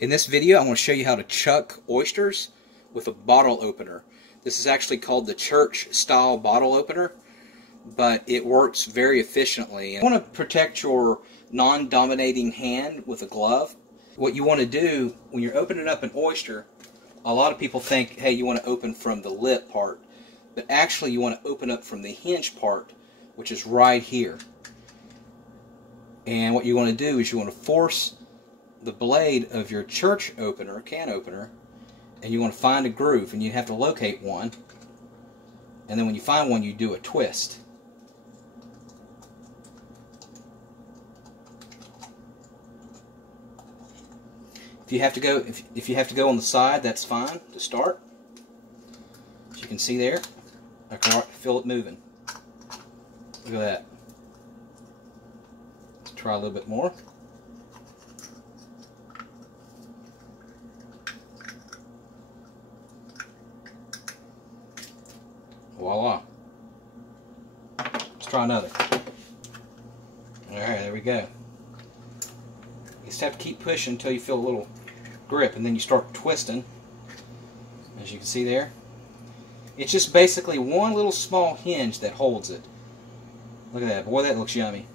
In this video, I'm going to show you how to chuck oysters with a bottle opener. This is actually called the church style bottle opener, but it works very efficiently. You want to protect your non-dominating hand with a glove. What you want to do when you're opening up an oyster, a lot of people think, hey, you want to open from the lip part, but actually you want to open up from the hinge part, which is right here. And what you want to do is you want to force the blade of your church opener, can opener, and you want to find a groove, and you have to locate one, and then when you find one you do a twist. If you have to go on the side, that's fine to start. As you can see there, I can feel it moving. Look at that. Let's try a little bit more. Voila. Let's try another. Alright, there we go. You just have to keep pushing until you feel a little grip, and then you start twisting. As you can see there. It's just basically one little small hinge that holds it. Look at that. Boy, that looks yummy.